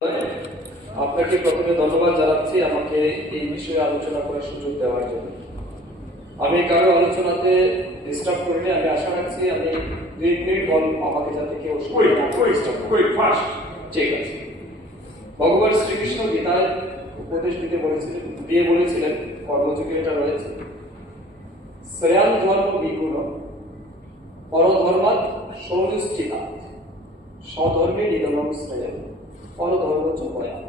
আপনাকে প্রথমে ধন্যবাদ জানাচ্ছি আমাকে এই বিষয়ে আলোচনা করার সুযোগ দেওয়ার জন্য। আমি কারো আলোচনাতে ডিস্টার্ব করিনি। আমি আশা রাখছি আমি 2 মিনিট আমাকে যাতে কেউ ঠিক আছে। ভগবান শ্রীকৃষ্ণ গীতায় উপদেশ দিয়ে বলেছিলেন, কর্মযোগে এটা রয়েছে, শ্রেয়ান ধর্ম বিগুণ পরধর্মাৎ সৌনিষ্ঠিতা স্বধর্মে নিধনম শ্রেয় পরধর্ম চ ভয়ানক।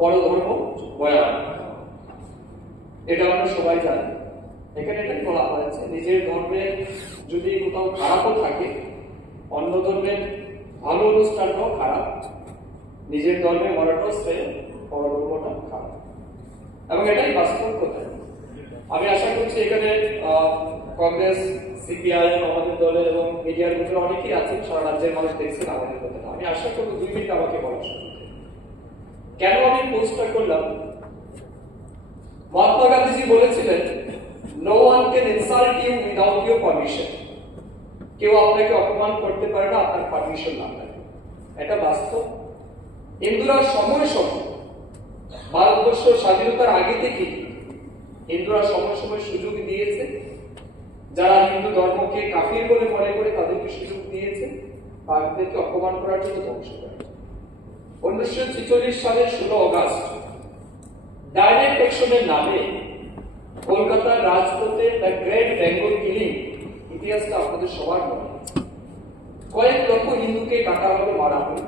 পরধর্ম ভয়ানক, এটা আমরা সবাই জানি। এখানে এটাই বলা হয়েছে, নিজের ধর্মের যদি কোথাও খারাপও থাকে, অন্য ধর্মের ভালো অনুষ্ঠানটাও খারাপ, নিজের ধর্মে মরাটাও শ্রেয়, পরধর্মটা খারাপ, এবং এটাই বাস্তব কথা। আমি আশা করছি এখানে কংগ্রেস, সিপিআইএম, আমাদের দলের এবং মিডিয়ার ভিতরে অনেকেই আছেন, সারা রাজ্যের মানুষ দেখছেন আমাদের কথা। আমি আশা করবো 2 মিনিট আমাকে বলার সুযোগ। কেন আমি পোস্টটা করলাম? মহাত্মা গান্ধীজি বলেছিলেন, no one can insult you without your permission. কেউ আপনাকে অপমান করতে পারে না আপনার পারমিশন না থাকে। এটা বাস্তব। হিন্দুরা সময় ভারতবর্ষ স্বাধীনতার আগে থেকে হিন্দুরা সময় সুযোগ দিয়েছে। যারা হিন্দু ধর্মকে কাফির বলে মনে করে তাদেরকে সুযোগ দিয়েছে, তাদেরকে অপমান করার জন্য, ধ্বংস করার জন্য। 1946 সালের 16 অগাস্ট ডাইরেক্ট অ্যাকশনের নামে কলকাতার রাজপথে দ্য গ্রেট বেঙ্গল কিলিং, ইতিহাসটা আপনাদের সবার মনে আছে। কয়েক লক্ষ হিন্দুকে কাটা হলো, মারা হলো।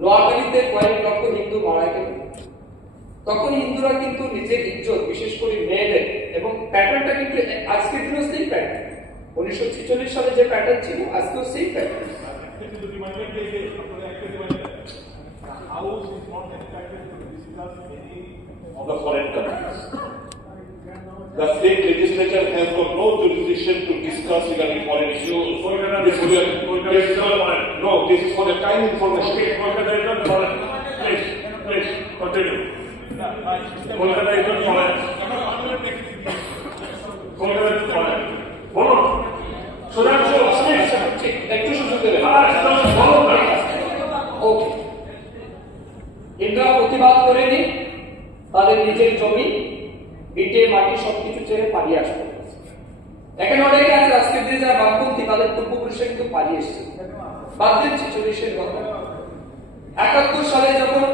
নোয়াখালীতে কয়েক লক্ষ হিন্দু মারা গেল। তখন হিন্দুরা কিন্তু নিজের ইজ্জত, বিশেষ করে মেয়েদের, এবং প্যাটার্নটা কিন্তু আজকের দিনও সেই প্যাটার্ন। 1946 সালে যে প্যাটার্ন ছিল আজকেও সেই pattern. Of the foreign countries. The state legislature has got no jurisdiction to discuss regarding foreign issues. No, this is for the kind information. Okay, Kolkata is not foreign. Please, continue. Kolkata is not foreign. Kolkata is foreign. Follow. Sudhanshu, please. একটু সুযোগ দেবেন। ওকে, হিন্দুরা প্রতিবাদ করেনি, তাদের নিজের জমি, ভিটে মাটি সবকিছু ছেড়ে পালিয়ে আসতে। এখানে অনেকে আছে আজকের দিনে যারা বামপন্থী, তাদের পূর্বপুরুষরা কিন্তু পালিয়ে এসেছে। বাদ দিন 46-এর কথা। 71 সালে যখন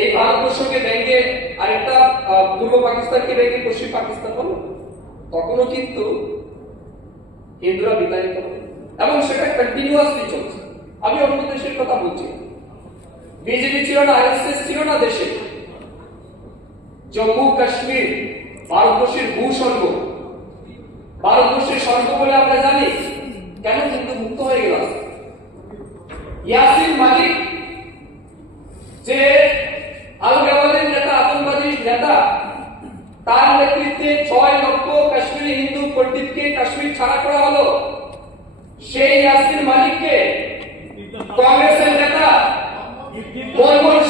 এই ভারতবর্ষকে ভেঙে আরেকটা পূর্ব পাকিস্তানকে ভেঙে পশ্চিম পাকিস্তান হলো, তখনও কিন্তু হিন্দুরা বিতাড়িত হলো, এবং সেটা কন্টিনিউয়াসলি চলছে। আমি অন্য দেশের কথা বলছি, বিজেপি ছিল না, আরএসএস ছিল না দেশে। জম্মু কাশ্মীর ভারতবর্ষের ভূস্বর্গ, ভারতবর্ষের স্বর্গ বলে আমরা জানি। কেন কিন্তু মুক্ত হয়ে গেল? ইয়াসিন মালিক, যে আল গাওয়ালের নেতা, আতঙ্কবাদী নেতা, তার নেতৃত্বে 6 লক্ষ কাশ্মীরি হিন্দু পণ্ডিতকে কাশ্মীর ছাড়া করা হলো। সেই ইয়াসিন মালিককে কংগ্রেসের নেতা মনমোহন